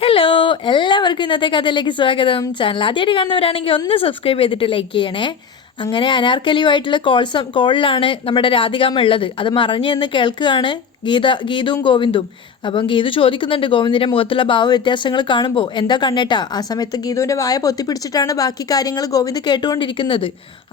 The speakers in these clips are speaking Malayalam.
ഹലോ, എല്ലാവർക്കും ഇന്നത്തെ കഥയിലേക്ക് സ്വാഗതം. ചാനൽ ആദ്യമായിട്ട് കാണുന്നവരാണെങ്കിൽ ഒന്ന് സബ്സ്ക്രൈബ് ചെയ്തിട്ട് ലൈക്ക് ചെയ്യണേ. അങ്ങനെ അനാർക്കലിയുമായിട്ടുള്ള കോളിലാണ് നമ്മുടെ രാധികാമ്മ ഉള്ളത്. അത് മറിഞ്ഞ് എന്ന് കേൾക്കുകയാണ് ഗീതുവും ഗോവിന്ദും. അപ്പം ഗീതു ചോദിക്കുന്നുണ്ട് ഗോവിന്ദിൻ്റെ മുഖത്തുള്ള ഭാവവ്യത്യാസങ്ങൾ കാണുമ്പോൾ, എന്താ കണ്ണേട്ടാ? ആ സമയത്ത് ഗീതുവിൻ്റെ വായ പൊത്തിപ്പിടിച്ചിട്ടാണ് ബാക്കി കാര്യങ്ങൾ ഗോവിന്ദ് കേട്ടുകൊണ്ടിരിക്കുന്നത്.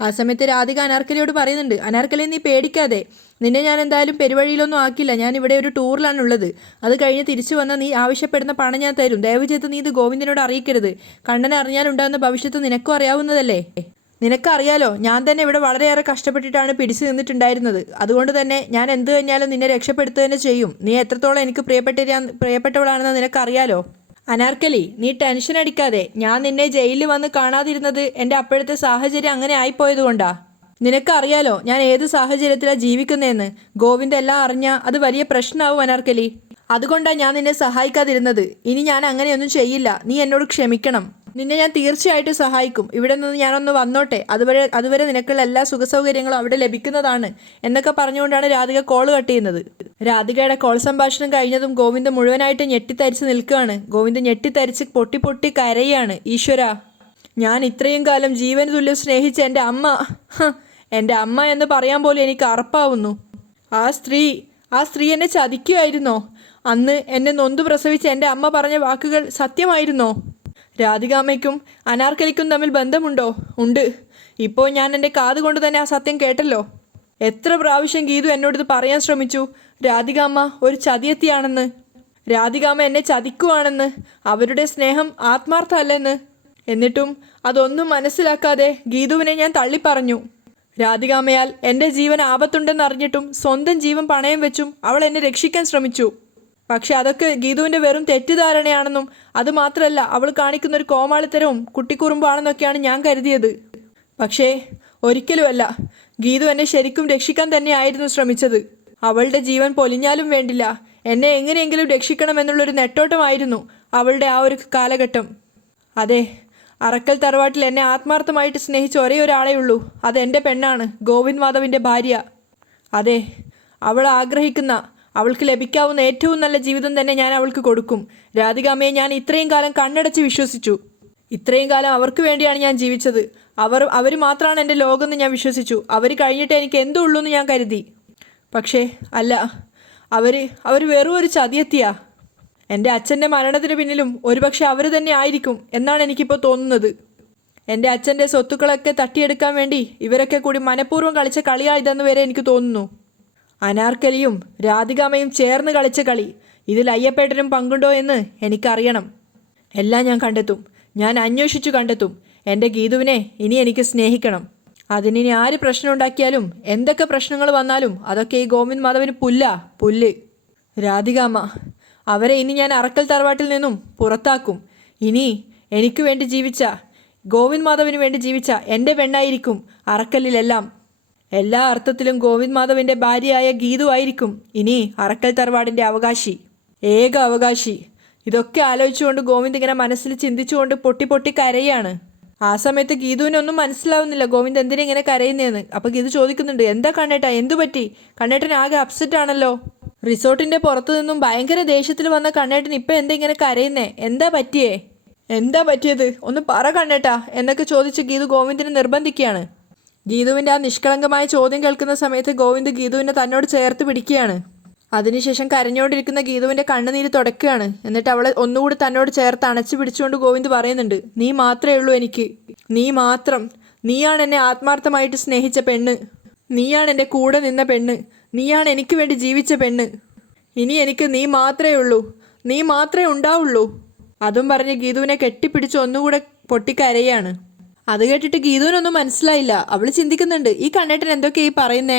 ആ സമയത്ത് രാധിക അനാർക്കലിയോട് പറയുന്നുണ്ട്, അനാർക്കലി നീ പേടിക്കാതെ, നിന്നെ ഞാൻ എന്തായാലും പെരുവഴിയിലൊന്നും ആക്കില്ല. ഞാൻ ഇവിടെ ഒരു ടൂറിലാണുള്ളത്. അത് കഴിഞ്ഞ് തിരിച്ചു വന്നാൽ നീ ആവശ്യപ്പെടുന്ന പണം ഞാൻ തരും. ദയവ് ചെയ്ത് നീ ഇത് ഗോവിന്ദനോട് അറിയിക്കരുത്. കണ്ണനെ അറിഞ്ഞാലുണ്ടാകുന്ന ഭവിഷ്യത്ത് നിനക്കും അറിയാവുന്നതല്ലേ. നിനക്കറിയാലോ, ഞാൻ തന്നെ ഇവിടെ വളരെയേറെ കഷ്ടപ്പെട്ടിട്ടാണ് പിടിച്ചു നിന്നിട്ടുണ്ടായിരുന്നത്. അതുകൊണ്ട് തന്നെ ഞാൻ എന്ത് കഴിഞ്ഞാലും നിന്നെ രക്ഷപ്പെടുത്തുക തന്നെ ചെയ്യും. നീ എത്രത്തോളം എനിക്ക് പ്രിയപ്പെട്ടവളാണെന്ന് നിനക്കറിയാലോ. അനാർക്കലി, നീ ടെൻഷൻ അടിക്കാതെ. ഞാൻ നിന്നെ ജയിലിൽ വന്ന് കാണാതിരുന്നത് എൻ്റെ അപ്പോഴത്തെ സാഹചര്യം അങ്ങനെ ആയിപ്പോയതുകൊണ്ടാ. നിനക്കറിയാലോ ഞാൻ ഏത് സാഹചര്യത്തിലാണ് ജീവിക്കുന്നതെന്ന്. ഗോവിന്ദ് എല്ലാം അറിഞ്ഞാൽ അത് വലിയ പ്രശ്നമാവും അനാർക്കലി. അതുകൊണ്ടാണ് ഞാൻ നിന്നെ സഹായിക്കാതിരുന്നത്. ഇനി ഞാൻ അങ്ങനെയൊന്നും ചെയ്യില്ല. നീ എന്നോട് ക്ഷമിക്കണം. നിന്നെ ഞാൻ തീർച്ചയായിട്ടും സഹായിക്കും. ഇവിടെ നിന്ന് ഞാനൊന്ന് വന്നോട്ടെ. അതുവരെ നിനക്കുള്ള എല്ലാ സുഖസൗകര്യങ്ങളും അവിടെ ലഭിക്കുന്നതാണ് എന്നൊക്കെ പറഞ്ഞുകൊണ്ടാണ് രാധിക കോൾ കട്ട് ചെയ്യുന്നത്. രാധികയുടെ കോൾ സംഭാഷണം കഴിഞ്ഞതും ഗോവിന്ദ് മുഴുവനായിട്ട് ഞെട്ടിത്തരിച്ച് നിൽക്കുകയാണ്. ഗോവിന്ദ് ഞെട്ടിത്തരിച്ച് പൊട്ടി പൊട്ടി കരയാണ്. ഈശ്വര, ഞാൻ ഇത്രയും കാലം ജീവന് തുല്യം സ്നേഹിച്ച എൻ്റെ അമ്മ എന്ന് പറയാൻ പോലും എനിക്ക് അറപ്പാവുന്നു. ആ സ്ത്രീ എന്നെ ചതിക്കുകയായിരുന്നോ? അന്ന് എന്നെ നൊന്തു പ്രസവിച്ച എൻ്റെ അമ്മ പറഞ്ഞ വാക്കുകൾ സത്യമായിരുന്നോ? രാധികാമ്മയ്ക്കും അനാർക്കലിക്കും തമ്മിൽ ബന്ധമുണ്ടോ? ഉണ്ട്. ഇപ്പോൾ ഞാൻ എൻ്റെ കാതുകൊണ്ട് തന്നെ ആ സത്യം കേട്ടല്ലോ. എത്ര പ്രാവശ്യം ഗീതു എന്നോടിത് പറയാൻ ശ്രമിച്ചു, രാധികാമ്മ ഒരു ചതിയത്തിയാണെന്ന്, രാധികാമ്മ എന്നെ ചതിക്കുവാണെന്ന്, അവരുടെ സ്നേഹം ആത്മാർത്ഥമല്ലെന്ന്. എന്നിട്ടും അതൊന്നും മനസ്സിലാക്കാതെ ഗീതുവിനെ ഞാൻ തള്ളിപ്പറഞ്ഞു. രാധികാമ്മയാൽ എൻ്റെ ജീവൻ ആപത്തുണ്ടെന്നറിഞ്ഞിട്ടും സ്വന്തം ജീവൻ പണയം വെച്ചും അവൾ എന്നെ രക്ഷിക്കാൻ ശ്രമിച്ചു. പക്ഷെ അതൊക്കെ ഗീതുവിൻ്റെ വെറും തെറ്റിദ്ധാരണയാണെന്നും അതുമാത്രമല്ല അവൾ കാണിക്കുന്ന ഒരു കോമാളിത്തരവും കുട്ടിക്കുറുമ്പാണെന്നൊക്കെയാണ് ഞാൻ കരുതിയത്. പക്ഷേ ഒരിക്കലുമല്ല. ഗീതു എന്നെ ശരിക്കും രക്ഷിക്കാൻ തന്നെയായിരുന്നു ശ്രമിച്ചത്. അവളുടെ ജീവൻ പൊലിഞ്ഞാലും വേണ്ടില്ല, എന്നെ എങ്ങനെയെങ്കിലും രക്ഷിക്കണമെന്നുള്ളൊരു നെട്ടോട്ടമായിരുന്നു അവളുടെ ആ ഒരു കാലഘട്ടം. അതെ, അറക്കൽ തറവാട്ടിൽ എന്നെ ആത്മാർത്ഥമായിട്ട് സ്നേഹിച്ച ഒരേ ഒരാളേ ഉള്ളൂ. അതെൻ്റെ പെണ്ണാണ്, ഗോവിന്ദ് മാധവിൻ്റെ ഭാര്യ. അതെ, അവൾ ആഗ്രഹിക്കുന്ന, അവൾക്ക് ലഭിക്കാവുന്ന ഏറ്റവും നല്ല ജീവിതം തന്നെ ഞാൻ അവൾക്ക് കൊടുക്കും. രാധികാമ്മയെ ഞാൻ ഇത്രയും കാലം കണ്ണടച്ച് വിശ്വസിച്ചു. ഇത്രയും കാലം അവർക്ക് വേണ്ടിയാണ് ഞാൻ ജീവിച്ചത്. അവർ മാത്രമാണ് എൻ്റെ ലോകമെന്ന് ഞാൻ വിശ്വസിച്ചു. അവർ കഴിഞ്ഞിട്ട് എനിക്ക് എന്തുള്ളൂ എന്ന് ഞാൻ കരുതി. പക്ഷേ അല്ല, അവർ വെറും ഒരു ചതിയെത്തിയാ. എൻ്റെ അച്ഛൻ്റെ മരണത്തിന് പിന്നിലും ഒരുപക്ഷെ അവർ തന്നെ ആയിരിക്കും എന്നാണ് എനിക്കിപ്പോൾ തോന്നുന്നത്. എൻ്റെ അച്ഛൻ്റെ സ്വത്തുക്കളൊക്കെ തട്ടിയെടുക്കാൻ വേണ്ടി ഇവരൊക്കെ കൂടി മനഃപൂർവ്വം കളിച്ച കളിയായതെന്ന് വരെ എനിക്ക് തോന്നുന്നു. അനാർക്കലിയും രാധികാമ്മയും ചേർന്ന് കളിച്ച കളി. ഇതിൽ അയ്യപ്പേട്ടനും പങ്കുണ്ടോ എന്ന് എനിക്കറിയണം. എല്ലാം ഞാൻ കണ്ടെത്തും. ഞാൻ അന്വേഷിച്ചു കണ്ടെത്തും. എൻ്റെ ഗീതുവിനെ ഇനി എനിക്ക് സ്നേഹിക്കണം. അതിനി ആര് പ്രശ്നം ഉണ്ടാക്കിയാലും, എന്തൊക്കെ പ്രശ്നങ്ങൾ വന്നാലും അതൊക്കെ ഈ ഗോവിന്ദ് മാധവന് പുല്ല്. രാധികാമ്മ, അവരെ ഇനി ഞാൻ അറക്കൽ തറവാട്ടിൽ നിന്നും പുറത്താക്കും. ഇനി എനിക്ക് വേണ്ടി ജീവിച്ച, ഗോവിന്ദ് മാധവിന് വേണ്ടി ജീവിച്ച എൻ്റെ പെണ്ണായിരിക്കും അറക്കലിലെല്ലാം. എല്ലാ അർത്ഥത്തിലും ഗോവിന്ദ് മാധവിൻ്റെ ഭാര്യയായ ഗീതു ആയിരിക്കും ഇനി അറക്കൽ തറവാടിൻ്റെ അവകാശി, ഏക അവകാശി. ഇതൊക്കെ ആലോചിച്ചുകൊണ്ട് ഗോവിന്ദ് ഇങ്ങനെ മനസ്സിൽ ചിന്തിച്ചുകൊണ്ട് പൊട്ടി പൊട്ടി കരയാണ്. ആ സമയത്ത് ഗീതുവിനൊന്നും മനസ്സിലാവുന്നില്ല ഗോവിന്ദ് എന്തിനാ ഇങ്ങനെ കരയുന്നതെന്ന്. അപ്പോൾ ഗീതു ചോദിക്കുന്നുണ്ട്, എന്താ കണ്ണേട്ടാ, എന്തു പറ്റി? കണ്ണേട്ടൻ ആകെ അപ്സെറ്റ് ആണല്ലോ. റിസോർട്ടിൻ്റെ പുറത്തു നിന്നും ഭയങ്കര ദേഷ്യത്തിൽ വന്ന കണ്ണേട്ടൻ ഇപ്പം എന്താ ഇങ്ങനെ കരയുന്നേ? എന്താ പറ്റിയത്? ഒന്ന് പറ കണ്ണേട്ടാ എന്നൊക്കെ ചോദിച്ച് ഗീതു ഗോവിന്ദിനെ നിർബന്ധിക്കുകയാണ്. ഗീതുവിൻ്റെ ആ നിഷ്കളങ്കമായ ചോദ്യം കേൾക്കുന്ന സമയത്ത് ഗോവിന്ദ് ഗീതുവിനെ തന്നോട് ചേർത്ത് പിടിക്കുകയാണ്. അതിനുശേഷം കരഞ്ഞുകൊണ്ടിരിക്കുന്ന ഗീതുവിൻ്റെ കണ്ണുനീര് തുടയ്ക്കുകയാണ്. എന്നിട്ട് അവളെ ഒന്നുകൂടി തന്നോട് ചേർത്ത് അണച്ചു പിടിച്ചുകൊണ്ട് ഗോവിന്ദ് പറയുന്നുണ്ട്, നീ മാത്രമേ ഉള്ളൂ എനിക്ക്. നീ മാത്രം. നീയാണ് എന്നെ ആത്മാർത്ഥമായിട്ട് സ്നേഹിച്ച പെണ്ണ്. നീയാണ് എൻ്റെ കൂടെ നിന്ന പെണ്ണ്. നീയാണ് എനിക്ക് വേണ്ടി ജീവിച്ച പെണ്ണ്. ഇനി എനിക്ക് നീ മാത്രമേ ഉള്ളൂ. നീ മാത്രമേ ഉണ്ടാവുള്ളൂ. അതും പറഞ്ഞ് ഗീതുവിനെ കെട്ടിപ്പിടിച്ച് ഒന്നുകൂടെ പൊട്ടിക്കരയാണ്. അത് കേട്ടിട്ട് ഗീതുവിനൊന്നും മനസ്സിലായില്ല. അവൾ ചിന്തിക്കുന്നുണ്ട്, ഈ കണ്ണേട്ടൻ എന്തൊക്കെയാ ഈ പറയുന്നേ?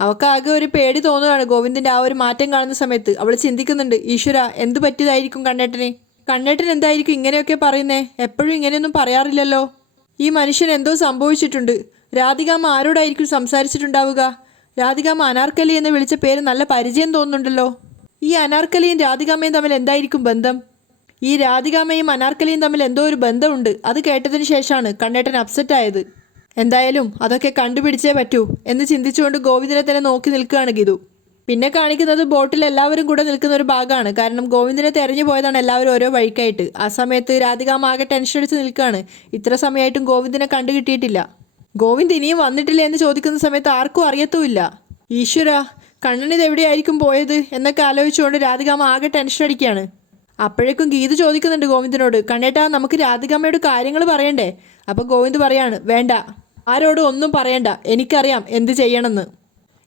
അവൾക്കാകെ ഒരു പേടി തോന്നുകയാണ് ഗോവിന്ദിൻ്റെ ആ ഒരു മാറ്റം കാണുന്ന സമയത്ത്. അവൾ ചിന്തിക്കുന്നുണ്ട്, ഈശ്വര, എന്ത് പറ്റിയതായിരിക്കും കണ്ണേട്ടന്? കണ്ണേട്ടൻ എന്തായിരിക്കും ഇങ്ങനെയൊക്കെ പറയുന്നേ? എപ്പോഴും ഇങ്ങനെയൊന്നും പറയാറില്ലല്ലോ. ഈ മനുഷ്യൻ എന്തോ സംഭവിച്ചിട്ടുണ്ട്. രാധികാമ്മ ആരോടായിരിക്കും സംസാരിച്ചിട്ടുണ്ടാവുക? രാധികാമ്മ അനാർക്കലി എന്ന് വിളിച്ച പേര് നല്ല പരിചയം തോന്നുന്നുണ്ടല്ലോ. ഈ അനാർക്കലിയും രാധികാമ്മയും തമ്മിൽ എന്തായിരിക്കും ബന്ധം? ഈ രാധികാമ്മയും അനാർക്കലിയും തമ്മിൽ എന്തോ ഒരു ബന്ധമുണ്ട്. അത് കേട്ടതിന് ശേഷമാണ് കണ്ണേട്ടൻ അപ്സെറ്റ് ആയത്. എന്തായാലും അതൊക്കെ കണ്ടുപിടിച്ചേ പറ്റൂ എന്ന് ചിന്തിച്ചുകൊണ്ട് ഗോവിന്ദനെ തന്നെ നോക്കി നിൽക്കുകയാണ് ഗീതു. പിന്നെ കാണിക്കുന്നത് ബോട്ടിൽ എല്ലാവരും കൂടെ നിൽക്കുന്ന ഒരു ഭാഗമാണ്. കാരണം ഗോവിന്ദനെ തെരഞ്ഞു പോയതാണ് എല്ലാവരും ഓരോ വഴിക്കായിട്ട്. ആ സമയത്ത് രാധികാമ്മ ആകെ ടെൻഷൻ അടിച്ച് നിൽക്കുകയാണ്. ഇത്ര സമയമായിട്ടും ഗോവിന്ദനെ കണ്ടു കിട്ടിയിട്ടില്ല. ഗോവിന്ദ് ഇനിയും വന്നിട്ടില്ല എന്ന് ചോദിക്കുന്ന സമയത്ത് ആർക്കും അറിയത്തുമില്ല. ഈശ്വര, കണ്ണനിത് എവിടെയായിരിക്കും പോയത് എന്നൊക്കെ ആലോചിച്ചുകൊണ്ട് രാധികാമ്മ ആകെ ടെൻഷൻ അടിക്കുകയാണ്. അപ്പോഴേക്കും ഗീതു ചോദിക്കുന്നുണ്ട് ഗോവിന്ദനോട്, കണ്ണേട്ടാ നമുക്ക് രാധികാമ്മയോട് കാര്യങ്ങൾ പറയണ്ടേ? അപ്പോൾ ഗോവിന്ദ് പറയാണ്, വേണ്ട, ആരോടും ഒന്നും പറയണ്ട, എനിക്കറിയാം എന്ത് ചെയ്യണമെന്ന്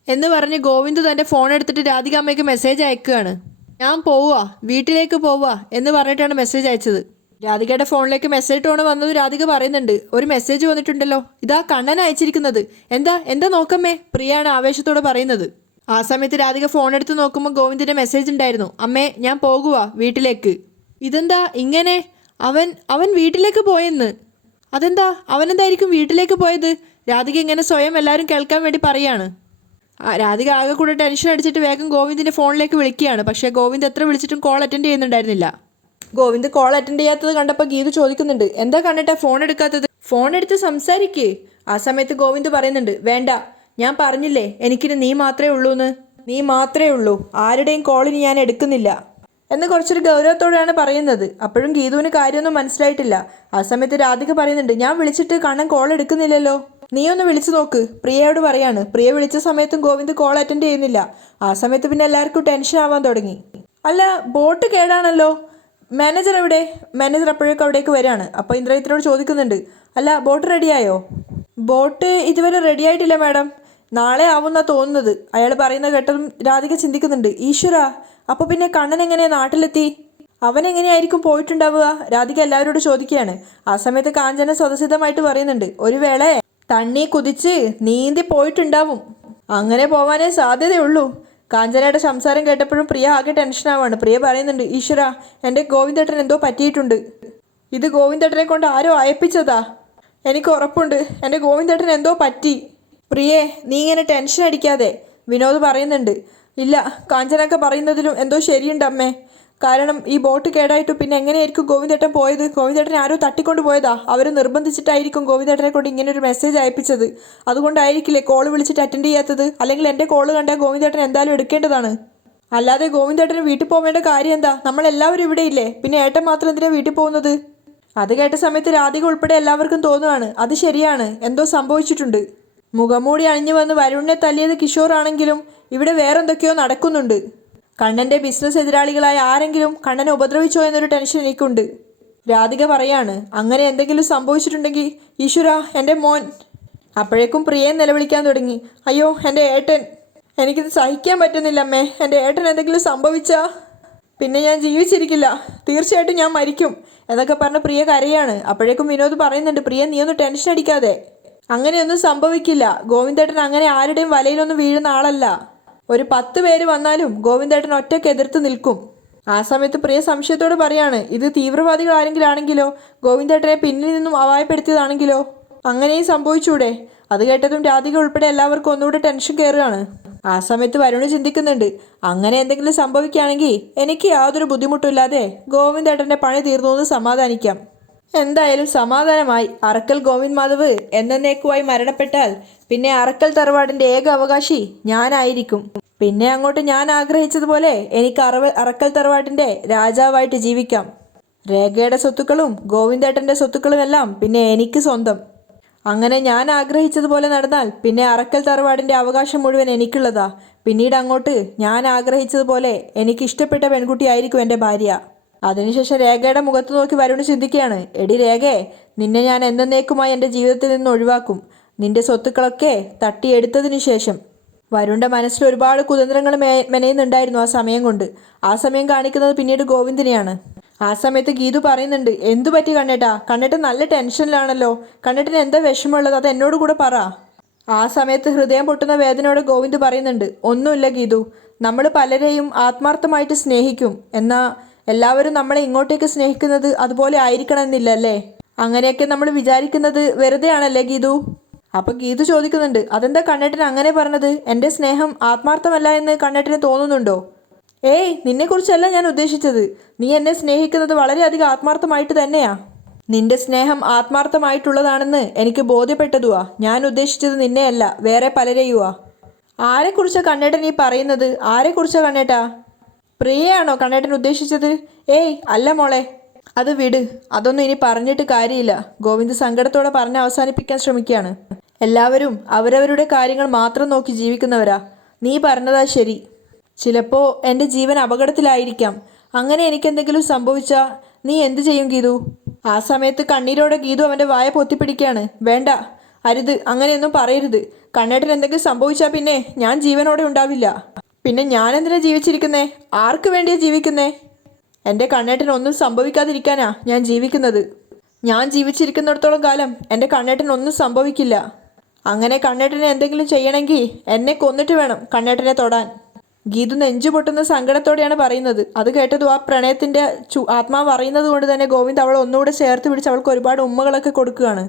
എന്ന് പറഞ്ഞ് ഗോവിന്ദ് തൻ്റെ ഫോൺ എടുത്തിട്ട് രാധികാമ്മയ്ക്ക് മെസ്സേജ് അയക്കുകയാണ്. ഞാൻ പോവുക, വീട്ടിലേക്ക് പോവുക എന്ന് പറഞ്ഞിട്ടാണ് മെസ്സേജ് അയച്ചത്. രാധികയുടെ ഫോണിലേക്ക് മെസ്സേജ് ടോണ് വന്നത് രാധിക പറയുന്നുണ്ട്, ഒരു മെസ്സേജ് വന്നിട്ടുണ്ടല്ലോ, ഇതാ കണ്ണൻ അയച്ചിരിക്കുന്നത്. എന്താ എന്താ നോക്കമ്മേ, പ്രിയാണ് ആവേശത്തോടെ പറയുന്നത്. ആ സമയത്ത് രാധിക ഫോൺ എടുത്ത് നോക്കുമ്പോൾ ഗോവിന്ദിൻ്റെ മെസ്സേജ് ഉണ്ടായിരുന്നു, അമ്മേ ഞാൻ പോകുക വീട്ടിലേക്ക്. ഇതെന്താ ഇങ്ങനെ? അവൻ വീട്ടിലേക്ക് പോയെന്ന്. അതെന്താ, അവനെന്തായിരിക്കും വീട്ടിലേക്ക് പോയത്? രാധിക ഇങ്ങനെ സ്വയം എല്ലാവരും കേൾക്കാൻ വേണ്ടി പറയാണ്. രാധിക ആകെ കൂടെ ടെൻഷൻ അടിച്ചിട്ട് വേഗം ഗോവിന്ദിൻ്റെ ഫോണിലേക്ക് വിളിക്കുകയാണ്. പക്ഷേ ഗോവിന്ദ് എത്ര വിളിച്ചിട്ടും കോൾ അറ്റൻഡ് ചെയ്യുന്നുണ്ടായിരുന്നില്ല. ഗോവിന്ദ് കോൾ അറ്റൻഡ് ചെയ്യാത്തത് കണ്ടപ്പോൾ ഗീതു ചോദിക്കുന്നുണ്ട്, എന്താ കണ്ടിട്ടാ ഫോൺ എടുക്കാത്തത്? ഫോൺ എടുത്ത് സംസാരിക്കേ. ആ സമയത്ത് ഗോവിന്ദ് പറയുന്നുണ്ട്, വേണ്ട, ഞാൻ പറഞ്ഞില്ലേ എനിക്കിനി നീ മാത്രമേ ഉള്ളൂ എന്ന്. നീ മാത്രമേ ഉള്ളൂ, ആരുടെയും കോളിന് ഞാൻ എടുക്കുന്നില്ല എന്ന് കുറച്ചൊരു ഗൗരവത്തോടെയാണ് പറയുന്നത്. അപ്പോഴും ഗീതുവിന് കാര്യമൊന്നും മനസ്സിലായിട്ടില്ല. ആ സമയത്ത് രാധിക പറയുന്നുണ്ട്, ഞാൻ വിളിച്ചിട്ട് കണ്ണൻ കോൾ എടുക്കുന്നില്ലല്ലോ, നീ ഒന്ന് വിളിച്ചു നോക്ക്. പ്രിയയോട് പറയാണ്. പ്രിയ വിളിച്ച സമയത്തും ഗോവിന്ദ് കോൾ അറ്റൻഡ് ചെയ്യുന്നില്ല. ആ സമയത്ത് പിന്നെ എല്ലാവർക്കും ടെൻഷൻ ആവാൻ തുടങ്ങി. അല്ല, ബോട്ട് കേടാണല്ലോ, മാനേജർ എവിടെ? മാനേജർ അപ്പോഴേക്കും അവിടേക്ക് വരികയാണ്. അപ്പോൾ ഇന്ദ്രജിത്തിനോട് ചോദിക്കുന്നുണ്ട്, അല്ല ബോട്ട് റെഡിയായോ? ബോട്ട് ഇതുവരെ റെഡി ആയിട്ടില്ല മാഡം, നാളെ ആവുമെന്നാണ് തോന്നുന്നത്. അയാൾ പറയുന്ന കേട്ടതും രാധിക ചിന്തിക്കുന്നുണ്ട്, ഈശ്വര, അപ്പോൾ പിന്നെ കണ്ണൻ എങ്ങനെയാ നാട്ടിലെത്തി? അവൻ എങ്ങനെയായിരിക്കും പോയിട്ടുണ്ടാവുക? രാധിക എല്ലാവരോടും ചോദിക്കുകയാണ്. ആ സമയത്ത് കാഞ്ചന സ്വതസിദ്ധമായിട്ട് പറയുന്നുണ്ട്, ഒരു വേള തണ്ണി കുതിച്ച് നീന്തി പോയിട്ടുണ്ടാവും, അങ്ങനെ പോവാനേ സാധ്യതയുള്ളൂ. കാഞ്ചനയുടെ സംസാരം കേട്ടപ്പോഴും പ്രിയ ആകെ ടെൻഷനാവാണ്. പ്രിയ പറയുന്നുണ്ട്, ഈശ്വര, എൻ്റെ ഗോവിന്ദേട്ടൻ എന്തോ പറ്റിയിട്ടുണ്ട്. ഇത് ഗോവിന്ദേട്ടനെ കൊണ്ട് ആരോ അയപ്പിച്ചതാ. എനിക്ക് ഉറപ്പുണ്ട് എൻ്റെ ഗോവിന്ദേട്ടൻ എന്തോ പറ്റി. പ്രിയേ, നീ ഇങ്ങനെ ടെൻഷൻ അടിക്കാതെ, വിനോദ് പറയുന്നുണ്ട്. ഇല്ല, കാഞ്ചനൊക്കെ പറയുന്നതിലും എന്തോ ശരിയുണ്ട് അമ്മേ. കാരണം ഈ ബോട്ട് കേടായിട്ടു പിന്നെ എങ്ങനെയായിരിക്കും ഗോവിന്ദേട്ടൻ പോയത്? ഗോവിന്ദേട്ടൻ ആരോ തട്ടിക്കൊണ്ട് പോയതാ. അവർ നിർബന്ധിച്ചിട്ടായിരിക്കും ഗോവിന്ദേട്ടനെ കൊണ്ട് ഇങ്ങനെ ഒരു മെസ്സേജ് അയപ്പിച്ചത്. അതുകൊണ്ടായിരിക്കില്ലേ കോൾ വിളിച്ചിട്ട് അറ്റൻഡ് ചെയ്യാത്തത്? അല്ലെങ്കിൽ എൻ്റെ കോള് കണ്ടാൽ ഗോവിന്ദേട്ടൻ എന്തായാലും എടുക്കേണ്ടതാണ്. അല്ലാതെ ഗോവിന്ദേട്ടന് വീട്ടിൽ പോവേണ്ട കാര്യം എന്താ? നമ്മളെല്ലാവരും ഇവിടെ ഇല്ലേ, പിന്നെ ഏട്ടൻ മാത്രം എന്തിനാണ് വീട്ടിൽ പോകുന്നത്? അത് കേട്ട സമയത്ത് രാധിക ഉൾപ്പെടെ എല്ലാവർക്കും തോന്നുവാണ്, അത് ശരിയാണ്, എന്തോ സംഭവിച്ചിട്ടുണ്ട്. മുഖംമൂടി അണിഞ്ഞു വന്ന് വരുണിനെ തല്ലിയത് കിഷോർ ആണെങ്കിലും ഇവിടെ വേറെന്തൊക്കെയോ നടക്കുന്നുണ്ട്. കണ്ണൻ്റെ ബിസിനസ് എതിരാളികളായ ആരെങ്കിലും കണ്ണനെ ഉപദ്രവിച്ചോ എന്നൊരു ടെൻഷൻ എനിക്കുണ്ട്. രാധിക പറയാണ്, അങ്ങനെ എന്തെങ്കിലും സംഭവിച്ചിട്ടുണ്ടെങ്കിൽ ഈശ്വര, എൻ്റെ മോൻ. അപ്പോഴേക്കും പ്രിയയെ നിലവിളിക്കാൻ തുടങ്ങി, അയ്യോ എൻ്റെ ഏട്ടൻ, എനിക്കിത് സഹിക്കാൻ പറ്റുന്നില്ല അമ്മേ, എൻ്റെ ഏട്ടൻ എന്തെങ്കിലും സംഭവിച്ചാ പിന്നെ ഞാൻ ജീവിച്ചിരിക്കില്ല, തീർച്ചയായിട്ടും ഞാൻ മരിക്കും എന്നൊക്കെ പറഞ്ഞ് പ്രിയ കരയാണ്. അപ്പോഴേക്കും വിനോദ് പറയുന്നുണ്ട്, പ്രിയ നീ ഒന്ന് ടെൻഷൻ അടിക്കാതെ, അങ്ങനെയൊന്നും സംഭവിക്കില്ല. ഗോവിന്ദേട്ടൻ അങ്ങനെ ആരുടെയും വലയിലൊന്നും വീഴുന്ന ആളല്ല. ഒരു 10 പേര് വന്നാലും ഗോവിന്ദേട്ടൻ ഒറ്റയ്ക്ക് എതിർത്ത് നിൽക്കും. ആ സമയത്ത് പ്രിയ സംശയത്തോട് പറയാണ്, ഇത് തീവ്രവാദികൾ ആരെങ്കിലും ആണെങ്കിലോ, ഗോവിന്ദേട്ടനെ പിന്നിൽ നിന്നും അപായപ്പെടുത്തിയതാണെങ്കിലോ? അങ്ങനെയും സംഭവിച്ചൂടെ? അത് കേട്ടതും രാധിക ഉൾപ്പെടെ എല്ലാവർക്കും ഒന്നുകൂടെ ടെൻഷൻ കയറുകയാണ്. ആ സമയത്ത് വരുണ് ചിന്തിക്കുന്നുണ്ട്, അങ്ങനെ എന്തെങ്കിലും സംഭവിക്കുകയാണെങ്കിൽ എനിക്ക് യാതൊരു ബുദ്ധിമുട്ടില്ലാതെ ഗോവിന്ദേട്ടൻ്റെ പണി തീർന്നു എന്ന് സമാധാനിക്കാം. എന്തായാലും സമാധാനമായി. അറക്കൽ ഗോവിന്ദ് മാധവ് എന്നേക്കുമായി മരണപ്പെട്ടാൽ പിന്നെ അറക്കൽ തറവാടിൻ്റെ ഏക അവകാശി ഞാനായിരിക്കും. പിന്നെ അങ്ങോട്ട് ഞാൻ ആഗ്രഹിച്ചതുപോലെ എനിക്ക് അറക്കൽ തറവാടിൻ്റെ രാജാവായിട്ട് ജീവിക്കാം. രേഖയുടെ സ്വത്തുക്കളും ഗോവിന്ദേട്ടൻ്റെ സ്വത്തുക്കളുമെല്ലാം പിന്നെ എനിക്ക് സ്വന്തം. അങ്ങനെ ഞാൻ ആഗ്രഹിച്ചതുപോലെ നടന്നാൽ പിന്നെ അറക്കൽ തറവാടിൻ്റെ അവകാശം മുഴുവൻ എനിക്കുള്ളതാ. പിന്നീട് അങ്ങോട്ട് ഞാൻ ആഗ്രഹിച്ചതുപോലെ എനിക്ക് ഇഷ്ടപ്പെട്ട പെൺകുട്ടിയായിരിക്കും എൻ്റെ ഭാര്യ. അതിനുശേഷം രേഖയുടെ മുഖത്ത് നോക്കി വരുണ് ചിന്തിക്കുകയാണ്, എടി രേഖേ, നിന്നെ ഞാൻ എന്നേക്കുമായി എൻ്റെ ജീവിതത്തിൽ നിന്ന് ഒഴിവാക്കും, നിന്റെ സ്വത്തുക്കളൊക്കെ തട്ടിയെടുത്തതിന് ശേഷം. വരുണിൻ്റെ മനസ്സിൽ ഒരുപാട് കുതന്ത്രങ്ങൾ മെനയുന്നുണ്ടായിരുന്നു ആ സമയം കൊണ്ട്. ആ സമയം കാണിക്കുന്നത് പിന്നീട് ഗോവിന്ദിനെയാണ്. ആ സമയത്ത് ഗീതു പറയുന്നുണ്ട്, എന്തു പറ്റി കണ്ണേട്ടാ? കണ്ണേട്ടൻ നല്ല ടെൻഷനിലാണല്ലോ, കണ്ണേട്ടന് എന്താ വിഷമമുള്ളത്, അത് എന്നോട് കൂടെ പറ. ആ സമയത്ത് ഹൃദയം പൊട്ടുന്ന വേദനയോടെ ഗോവിന്ദ് പറയുന്നുണ്ട്, ഒന്നുമില്ല ഗീതു, നമ്മൾ പലരെയും ആത്മാർത്ഥമായിട്ട് സ്നേഹിക്കും, എന്നാൽ എല്ലാവരും നമ്മളെ ഇങ്ങോട്ടേക്ക് സ്നേഹിക്കുന്നത് അതുപോലെ ആയിരിക്കണമെന്നില്ല അല്ലേ? അങ്ങനെയൊക്കെ നമ്മൾ വിചാരിക്കുന്നത് വെറുതെ ആണല്ലേ ഗീതു? അപ്പം ഗീതു ചോദിക്കുന്നുണ്ട്, അതെന്താ കണ്ണേട്ടൻ അങ്ങനെ പറഞ്ഞത്? എൻ്റെ സ്നേഹം ആത്മാർത്ഥമല്ല എന്ന് കണ്ണേട്ടന് തോന്നുന്നുണ്ടോ? ഏയ്, നിന്നെക്കുറിച്ചല്ല ഞാൻ ഉദ്ദേശിച്ചത്. നീ എന്നെ സ്നേഹിക്കുന്നത് വളരെയധികം ആത്മാർത്ഥമായിട്ട് തന്നെയാ. നിന്റെ സ്നേഹം ആത്മാർത്ഥമായിട്ടുള്ളതാണെന്ന് എനിക്ക് ബോധ്യപ്പെട്ടതുവാ. ഞാൻ ഉദ്ദേശിച്ചത് നിന്നെയല്ല, വേറെ പലരെയുവാ. ആരെക്കുറിച്ചാണ് കണ്ണേട്ടൻ ഈ പറയുന്നത്? ആരെക്കുറിച്ചാണ് കണ്ണേട്ടാ? പ്രിയയാണോ കണ്ണേട്ടൻ ഉദ്ദേശിച്ചത്? ഏയ് അല്ല മോളെ. അത് വിട്, അതൊന്നും ഇനി പറഞ്ഞിട്ട് കാര്യമില്ല. ഗോവിന്ദ് സങ്കടത്തോടെ പറഞ്ഞ് അവസാനിപ്പിക്കാൻ ശ്രമിക്കുകയാണ്. എല്ലാവരും അവരവരുടെ കാര്യങ്ങൾ മാത്രം നോക്കി ജീവിക്കുന്നവരാ. നീ പറഞ്ഞതാ ശരി. ചിലപ്പോൾ എൻ്റെ ജീവൻ അപകടത്തിലായിരിക്കാം. അങ്ങനെ എനിക്കെന്തെങ്കിലും സംഭവിച്ചാൽ നീ എന്തു ചെയ്യും ഗീതു? ആ സമയത്ത് കണ്ണീരോടെ ഗീതു അവൻ്റെ വായ പൊത്തിപ്പിടിക്കുകയാണ്. വേണ്ട, അരുത്, അങ്ങനെയൊന്നും പറയരുത്. കണ്ണേട്ടൻ എന്തെങ്കിലും സംഭവിച്ചാൽ പിന്നെ ഞാൻ ജീവനോടെ ഉണ്ടാവില്ല. പിന്നെ ഞാൻ എന്തിനാ ജീവിച്ചിരിക്കുന്നേ? ആർക്ക് വേണ്ടിയാ ജീവിക്കുന്നേ? എൻ്റെ കണ്ണേട്ടൻ ഒന്നും സംഭവിക്കാതിരിക്കാനാ ഞാൻ ജീവിക്കുന്നത്. ഞാൻ ജീവിച്ചിരിക്കുന്നിടത്തോളം കാലം എൻ്റെ കണ്ണേട്ടൻ ഒന്നും സംഭവിക്കില്ല. അങ്ങനെ കണ്ണേട്ടനെ എന്തെങ്കിലും ചെയ്യണമെങ്കിൽ എന്നെ കൊന്നിട്ട് വേണം കണ്ണേട്ടനെ തൊടാൻ. ഗീതു നെഞ്ചു പൊട്ടുന്ന സങ്കടത്തോടെയാണ് പറയുന്നത്. അത് കേട്ടതും ആ പ്രണയത്തിൻ്റെ ആത്മാവ് അറിയുന്നത് കൊണ്ട് തന്നെ ഗോവിന്ദ് അവളെ ഒന്നുകൂടെ ചേർത്ത് പിടിച്ച് അവൾക്ക് ഒരുപാട് ഉമ്മകളൊക്കെ കൊടുക്കുകയാണ്.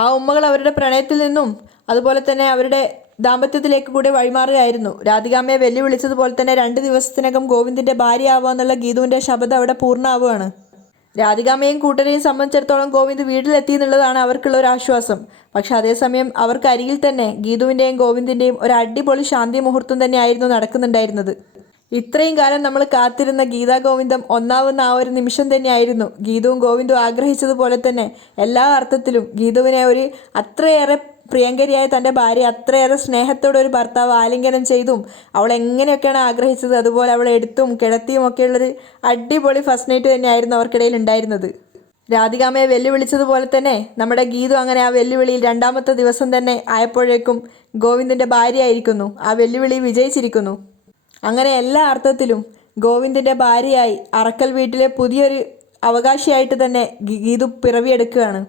ആ ഉമ്മകൾ അവരുടെ പ്രണയത്തിൽ നിന്നും അതുപോലെ തന്നെ അവരുടെ ദാമ്പത്യത്തിലേക്ക് കൂടി വഴിമാറുകയായിരുന്നു. രാധികാമ്മയെ വെല്ലുവിളിച്ചതുപോലെ തന്നെ 2 ദിവസത്തിനകം ഗോവിന്ദിൻ്റെ ഭാര്യയാവുക എന്നുള്ള ഗീതുവിൻ്റെ ശബ്ദം അവിടെ പൂർണ്ണമാവുകയാണ്. രാധികാമ്മയും കൂട്ടരെയും സംബന്ധിച്ചിടത്തോളം ഗോവിന്ദ് വീട്ടിലെത്തി എന്നുള്ളതാണ് അവർക്കുള്ള ഒരു ആശ്വാസം. പക്ഷെ അതേസമയം അവർക്ക് അരികിൽ തന്നെ ഗീതുവിൻ്റെയും ഗോവിന്ദിൻ്റെയും ഒരു അടിപൊളി ശാന്തി മുഹൂർത്തം തന്നെയായിരുന്നു നടക്കുന്നുണ്ടായിരുന്നത്. ഇത്രയും കാലം നമ്മൾ കാത്തിരുന്ന ഗീതാ ഗോവിന്ദം ഒന്നാവുന്ന ആ ഒരു നിമിഷം തന്നെയായിരുന്നു. ഗീതുവും ഗോവിന്ദും ആഗ്രഹിച്ചതുപോലെ തന്നെ എല്ലാ അർത്ഥത്തിലും ഗീതുവിനെ ഒരു അത്രയേറെ പ്രിയങ്കരിയായ തൻ്റെ ഭാര്യ അത്രയേറെ സ്നേഹത്തോടെ ഒരു ഭർത്താവ് ആലിംഗനം ചെയ്തും അവൾ എങ്ങനെയൊക്കെയാണ് ആഗ്രഹിച്ചത് അതുപോലെ അവളെ എടുത്തും കിടത്തിയും ഒക്കെയുള്ളൊരു അടിപൊളി ഫസ്റ്റ് നൈറ്റ് തന്നെയായിരുന്നു അവർക്കിടയിൽ ഉണ്ടായിരുന്നത്. രാധികാമ്മയെ വെല്ലുവിളിച്ചതുപോലെ തന്നെ നമ്മുടെ ഗീതു അങ്ങനെ ആ വെല്ലുവിളിയിൽ 2ാമത്തെ ദിവസം തന്നെ ആയപ്പോഴേക്കും ഗോവിന്ദിൻ്റെ ഭാര്യയായിരിക്കുന്നു. ആ വെല്ലുവിളി വിജയിച്ചിരിക്കുന്നു. അങ്ങനെ എല്ലാ അർത്ഥത്തിലും ഗോവിന്ദിൻ്റെ ഭാര്യയായി അറക്കൽ വീട്ടിലെ പുതിയൊരു അവകാശിയായിട്ട് തന്നെ ഗീതു പിറവിയെടുക്കുകയാണ്.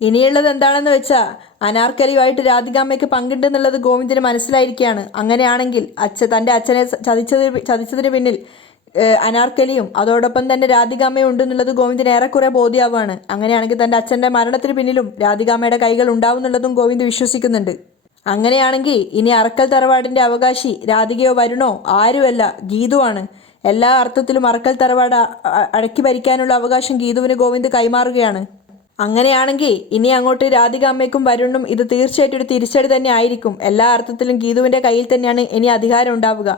ഇനിയുള്ളത് എന്താണെന്ന് വെച്ചാൽ അനാർക്കലിയുമായിട്ട് രാധികാമ്മയ്ക്ക് പങ്കിട്ടെന്നുള്ളത് ഗോവിന്ദിന് മനസ്സിലായിരിക്കുകയാണ്. അങ്ങനെയാണെങ്കിൽ തൻ്റെ അച്ഛനെ ചതിച്ചതിന് പിന്നിൽ അനാർക്കലിയും അതോടൊപ്പം തന്നെ രാധികാമ്മയും ഉണ്ടെന്നുള്ളത് ഗോവിന്ദിന് ഏറെക്കുറെ ബോധ്യമാവുകയാണ്. അങ്ങനെയാണെങ്കിൽ തൻ്റെ അച്ഛൻ്റെ മരണത്തിന് പിന്നിലും രാധികാമ്മയുടെ കൈകൾ ഉണ്ടാവുന്നുള്ളതും ഗോവിന്ദ് വിശ്വസിക്കുന്നുണ്ട്. അങ്ങനെയാണെങ്കിൽ ഇനി അറക്കൽ തറവാടിൻ്റെ അവകാശി രാധികയോ വരുണോ ആരുമല്ല, ഗീതുവാണ്. എല്ലാ അർത്ഥത്തിലും അറക്കൽ തറവാട് അടക്കി ഭരിക്കാനുള്ള അവകാശം ഗീതുവിന് ഗോവിന്ദ് കൈമാറുകയാണ്. അങ്ങനെയാണെങ്കിൽ ഇനി അങ്ങോട്ട് രാധികാമ്മയ്ക്കും വരുണും ഇത് തീർച്ചയായിട്ടും ഒരു തിരിച്ചടി തന്നെ ആയിരിക്കും. എല്ലാ അർത്ഥത്തിലും ഗീതുവിൻ്റെ കയ്യിൽ തന്നെയാണ് ഇനി അധികാരം ഉണ്ടാവുക.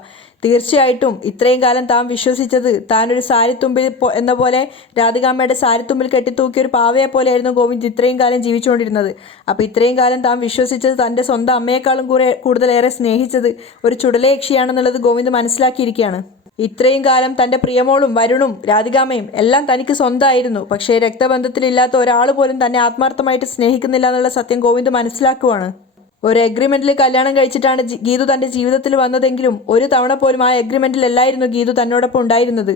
തീർച്ചയായിട്ടും ഇത്രയും കാലം താൻ വിശ്വസിച്ചത് താനൊരു സാരിത്തുമ്പിൽ എന്ന പോലെ രാധികാമ്മയുടെ സാരിത്തുമ്പിൽ കെട്ടിത്തൂക്കിയ ഒരു പാവയെ പോലെയായിരുന്നു ഗോവിന്ദ് ഇത്രയും കാലം ജീവിച്ചുകൊണ്ടിരുന്നത്. അപ്പോൾ ഇത്രയും കാലം താൻ വിശ്വസിച്ചത് തൻ്റെ സ്വന്തം അമ്മയെക്കാളും കൂടുതലേറെ സ്നേഹിച്ചത് ഒരു ചുടലയക്ഷിയാണെന്നുള്ളത് ഗോവിന്ദ് മനസ്സിലാക്കിയിരിക്കുകയാണ്. ഇത്രയും കാലം തൻ്റെ പ്രിയമോളും വരുണും രാധികാമ്മയും എല്ലാം തനിക്ക് സ്വന്തമായിരുന്നു. പക്ഷേ രക്തബന്ധത്തിലില്ലാത്ത ഒരാൾ പോലും തന്നെ ആത്മാർത്ഥമായിട്ട് സ്നേഹിക്കുന്നില്ല എന്നുള്ള സത്യം ഗോവിന്ദ് മനസ്സിലാക്കുവാണ്. ഒരു എഗ്രിമെൻറ്റിൽ കല്യാണം കഴിച്ചിട്ടാണ് ഗീതു തൻ്റെ ജീവിതത്തിൽ വന്നതെങ്കിലും ഒരു തവണ പോലും ആ എഗ്രിമെൻറ്റിലല്ലായിരുന്നു ഗീതു തന്നോടൊപ്പം ഉണ്ടായിരുന്നത്.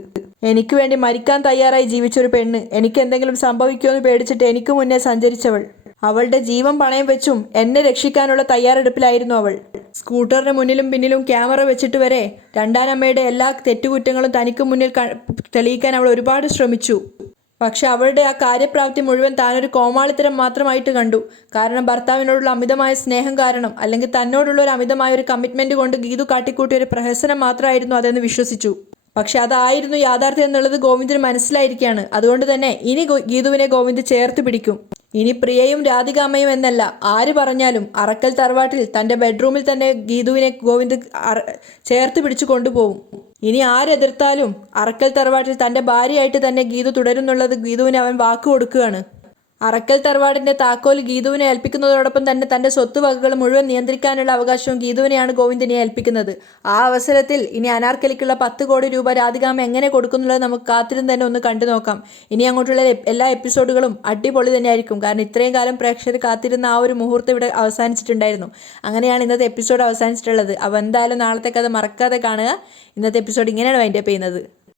എനിക്ക് വേണ്ടി മരിക്കാൻ തയ്യാറായി ജീവിച്ചൊരു പെണ്ണ്, എനിക്ക് എന്തെങ്കിലും സംഭവിക്കുമെന്ന് പേടിച്ചിട്ട് എനിക്ക് മുന്നേ സഞ്ചരിച്ചവൾ, അവളുടെ ജീവൻ പണയം വെച്ചും എന്നെ രക്ഷിക്കാനുള്ള തയ്യാറെടുപ്പിലായിരുന്നു അവൾ. സ്കൂട്ടറിന് മുന്നിലും പിന്നിലും ക്യാമറ വെച്ചിട്ട് വരെ രണ്ടാനമ്മയുടെ എല്ലാ തെറ്റുകുറ്റങ്ങളും തനിക്ക് മുന്നിൽ തെളിയിക്കാൻ അവൾ ഒരുപാട് ശ്രമിച്ചു. പക്ഷെ അവളുടെ ആ കാര്യപ്രാപ്തി മുഴുവൻ താനൊരു കോമാളിത്തരം മാത്രമായിട്ട് കണ്ടു. കാരണം ഭർത്താവിനോടുള്ള അമിതമായ സ്നേഹം കാരണം അല്ലെങ്കിൽ തന്നോടുള്ള ഒരു അമിതമായ ഒരു കമ്മിറ്റ്മെൻറ്റ് കൊണ്ട് ഗീതു കാട്ടിക്കൂട്ടിയ ഒരു പ്രഹസനം മാത്രമായിരുന്നു അതെന്ന് വിശ്വസിച്ചു. പക്ഷെ അതായിരുന്നു യാഥാർത്ഥ്യം എന്നുള്ളത് ഗോവിന്ദിന് മനസ്സിലായിരിക്കുകയാണ്. അതുകൊണ്ട് തന്നെ ഇനി ഗീതുവിനെ ഗോവിന്ദ് ചേർത്ത് പിടിക്കും. ഇനി പ്രിയയും രാധികാമ്മയും എന്നല്ല, ആര് പറഞ്ഞാലും അറക്കൽ തറവാട്ടിൽ തൻ്റെ ബെഡ്റൂമിൽ തന്നെ ഗീതുവിനെ ഗോവിന്ദ് ചേർത്ത് പിടിച്ചു കൊണ്ടുപോകും. ഇനി ആരെതിർത്താലും അറക്കൽ തറവാട്ടിൽ തൻ്റെ ഭാര്യയായിട്ട് തന്നെ ഗീതു തുടരുന്നുള്ളത് ഗീതുവിന് അവൻ വാക്ക് കൊടുക്കുകയാണ്. അറക്കൽ തറവാടിൻ്റെ താക്കോൽ ഗീതുവിനെ ഏൽപ്പിക്കുന്നതോടൊപ്പം തന്നെ തൻ്റെ സ്വത്തുവകകൾ മുഴുവൻ നിയന്ത്രിക്കാനുള്ള അവകാശവും ഗീതുവിനെയാണ് ഗോവിന്ദിനെ ഏൽപ്പിക്കുന്നത്. ആ അവസരത്തിൽ ഇനി അനാർക്കലിക്കുള്ള 10 കോടി രൂപ രാധികാമ്മ എങ്ങനെ കൊടുക്കുന്നുള്ളത് നമുക്ക് കാത്തിരുന്ന് തന്നെ ഒന്ന് കണ്ടു നോക്കാം. ഇനി അങ്ങോട്ടുള്ള എല്ലാ എപ്പിസോഡുകളും അടിപൊളി തന്നെയായിരിക്കും. കാരണം ഇത്രയും കാലം പ്രേക്ഷകർ കാത്തിരുന്ന ആ ഒരു മുഹൂർത്തം ഇവിടെ അവസാനിച്ചിട്ടുണ്ടായിരുന്നു. അങ്ങനെയാണ് ഇന്നത്തെ എപ്പിസോഡ് അവസാനിച്ചിട്ടുള്ളത്. അപ്പോൾ എന്തായാലും നാളത്തെ കഥ മറക്കാതെ കാണുക. ഇന്നത്തെ എപ്പിസോഡ് ഇങ്ങനെയാണ് വൈൻഡപ്പ് ചെയ്യുന്നത്.